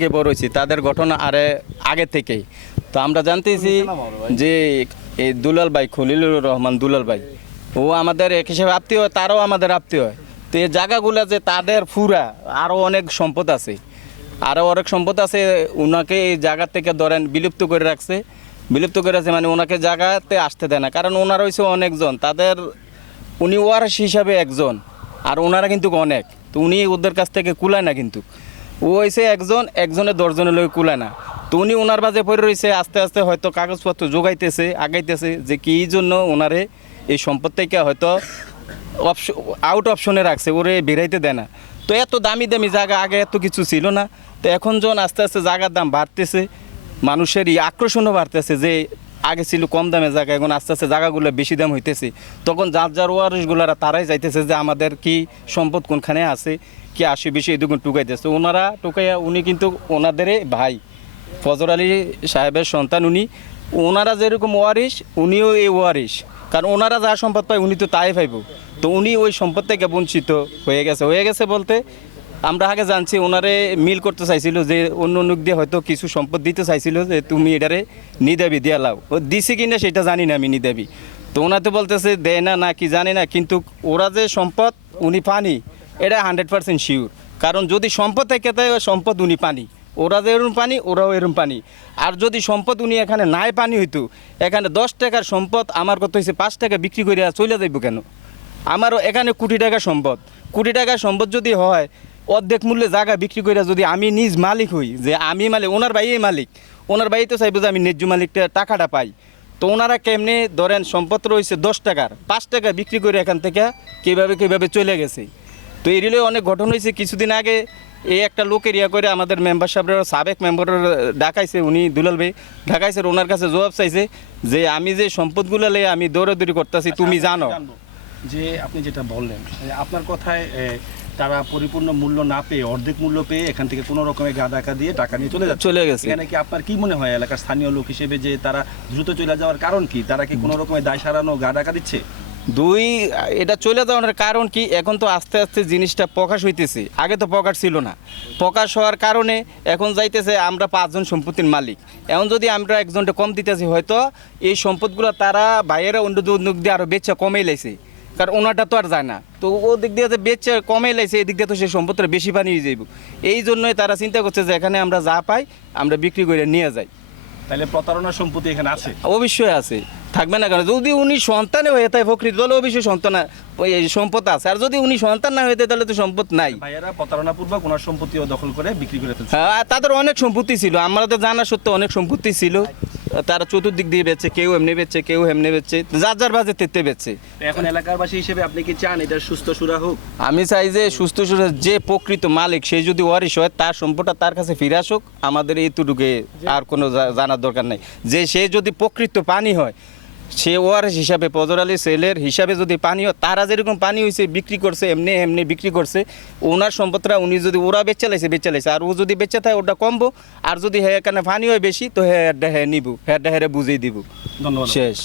থেকে বড় হয়েছি তাদের ঘটনা আরে আগে থেকেই। তো আমরা জানতেছি যে এই দুলাল ভাই খলিলুর রহমান দুলাল ভাই ও আমাদের এক হিসেবে আত্মীয় হয় তারাও আমাদের আত্মীয়। হয় তো এই জায়গাগুলো যে তাদের ফুরা আরও অনেক সম্পদ আছে। আরও অনেক সম্পদ আছে ওনাকে এই জায়গা থেকে ধরেন বিলুপ্ত করে রাখছে। বিলুপ্ত করে রাখছে মানে ওনাকে জায়গাতে আসতে দেয় না কারণ ওনার হয়েছে অনেকজন। তাদের উনি ওয়ারিস হিসাবে একজন আর ওনারা কিন্তু অনেক। তো উনি ওদের কাছ থেকে কুলায় না কিন্তু। ও হয়েছে একজন একজনের দশজনের লোক কুলায় না। তো উনি ওনার বাজে পড়ে রয়েছে আস্তে আস্তে হয়তো কাগজপত্র যোগাইতেছে আগাইতেছে যে কি জন্য ওনারে এই সম্পদ থেকে হয়তো অপশন আউট অপশনে রাখছে, ওরে বেরাইতে দেয় না। তো এত দামি দামি জায়গা, আগে এত কিছু ছিল না। তো এখন যখন আস্তে আস্তে জায়গার দাম বাড়তেছে মানুষের এই আকর্ষণও বাড়তেছে যে আগে ছিল কম দামে জায়গা, এখন আস্তে আস্তে জায়গাগুলো বেশি দাম হইতেছে। তখন যার যার ওয়ারিশগুলারা তারাই যাইতেছে যে আমাদের কি সম্পদ কোনখানে আছে, কি আসে বেশি এদিকে টুকাইতেছে। ওনারা টুকাইয়া উনি কিন্তু ওনাদেরই ভাই, ফজর আলী সাহেবের সন্তান উনি। ওনারা যেরকম ওয়ারিশ, উনিও এই ওয়ারিশ। কারণ ওনারা যা সম্পদ পায় উনি তো তাই পাইব। তো উনি ওই সম্পদ থেকে বঞ্চিত হয়ে গেছে। হয়ে গেছে বলতে আমরা আগে জানছি ওনারে মিল করতে চাইছিল যে অন্য অন্য দিয়ে হয়তো কিছু সম্পদ দিতে চাইছিল যে তুমি এটারে নিদাবি দিয়া লাও। ও দিছে কি না সেটা জানি না আমি নিদাবি। তো ওনাতে বলতেছে, দেয় না না, কি জানি না, কিন্তু ওরা যে সম্পদ, উনি পানি, এটা হান্ড্রেড পার্সেন্ট শিওর কারণ যদি সম্পদ থেকে থাকে সম্পদ উনি পানি। ওরা যে এরম পানি, ওরাও এরম পানি। আর যদি সম্পদ উনি এখানে নাই পানি হইতো, এখানে দশ টাকার সম্পদ, আমার কত হয়েছে পাঁচ টাকা বিক্রি করে চলে যাইব কেন? আমারও এখানে কোটি টাকা সম্পদ। কোটি টাকার সম্পদ যদি হয় অর্ধেক মূল্যে জায়গা বিক্রি করে যদি আমি নিজ মালিক হই যে আমি মালিক ওনার ভাইই মালিক ওনার ভাই তো চাইব যে আমি ন্যায্য মালিকটা টাকাটা পাই। তো ওনারা কেমনে ধরেন সম্পদ রয়েছে দশ টাকার পাঁচ টাকা বিক্রি করে এখান থেকে কীভাবে কীভাবে চলে গেছে? তো এই রিলে অনেক ঘটনা হয়েছে কিছুদিন আগে এই একটা লোক এরিয়া করে আমাদের মেম্বার সাহেবের সাবেক মেম্বারের ডাকাইছে উনি দুলাল ভাই ডাকাইছে ওনার কাছে জবাব চাইছে যে আমি যে সম্পদগুলো লে আমি দৌড়াদৌড়ি করতেছি তুমি জানো। যে আপনি যেটা বললেন আপনার কথায় তারা পরিপূর্ণ মূল্য না পেয়ে অর্ধেক মূল্য পেয়ে এখান থেকে কোনো রকমের গা ডাকা দিয়ে টাকা নিয়ে চলে যাচ্ছে। চলে গেছে। এখানে কি আপনার কি মনে হয় এলাকার স্থানীয় লোক হিসেবে যে তারা দ্রুত চলে যাওয়ার কারণ কি? তারা কি কোনো রকমের দায় সারানো গা ডাকা দিচ্ছে? দুই এটা চলে যাওয়ার কারণ কি? এখন তো আস্তে আস্তে জিনিসটা প্রকাশ হইতেছে। আগে তো প্রকাশ ছিল না। প্রকাশ হওয়ার কারণে এখন যাইতেছে আমরা পাঁচজন সম্পত্তির মালিক। এখন যদি আমরা একজনটা কম দিতেছি হয়তো এই সম্পদগুলো তারা বাইরেরা অন্য দিয়ে আরও বেচা কমে লাইছে। কারণ ওনারটা তো আর যায় না। তো ও দিক দিয়ে বেচে কমে লাইছে এই দিক দিয়ে তো সেই সম্পদটা বেশি পানি হয়ে যাইব। এই জন্যই তারা চিন্তা করছে যে এখানে আমরা যা পাই আমরা বিক্রি করে নিয়ে যাই। তাহলে প্রতারণার সম্পত্তি এখানে আছে? অবশ্যই আছে। থাকবে না কেন? যদি উনি সন্তানে হয়ে থাকে প্রকৃত তাহলে অবশ্যই সন্তান সম্পদ আছে। আর যদি উনি সন্তান না হয়ে থাকে তাহলে তো সম্পদ নাই। ভাইয়েরা প্রতারণাপূর্বক ওনার সম্পত্তিও দখল করে বিক্রি করে ফেলছে। হ্যাঁ তাদের অনেক সম্পত্তি ছিল। আমাদের জানা সত্ত্বে অনেক সম্পত্তি ছিল। তারা চতুর্দিক দিয়ে বেচছে কেউ এমনি বেচছে কেউ এমনি বেচছে যার যার বাজে তেতে বেচছে এখন এলাকারবাসী হিসেবে আপনি কি চান এটা সুস্থ সুরা হোক? আমি চাই যে সুস্থ সুরা যে প্রকৃত মালিক সে যদি ওয়ারিশ হয় তার সম্পদটা তার কাছে ফিরে আসুক। আমাদের এইটুকুকে আর কোনো জানার দরকার নাই। যে সে যদি প্রকৃত পানি হয় সে ওয়ার হিসাবে পদরালি সেলের হিসাবে যদি পানি হয় তারা যেরকম পানি হয়েছে বিক্রি করছে এমনি এমনি বিক্রি করছে ওনার সম্পদটা উনি যদি ওরা বেচে লাইছে বেচে লাইছে। আর ও যদি বেচে থাকে ওটা কমবো। আর যদি হ্যাঁ এখানে পানি হয় বেশি তো হ্যাঁ হ্যাঁ নিব হ্যাঁ হ্যাঁ বুঝিয়ে দিব। ধন্যবাদ। শেষ।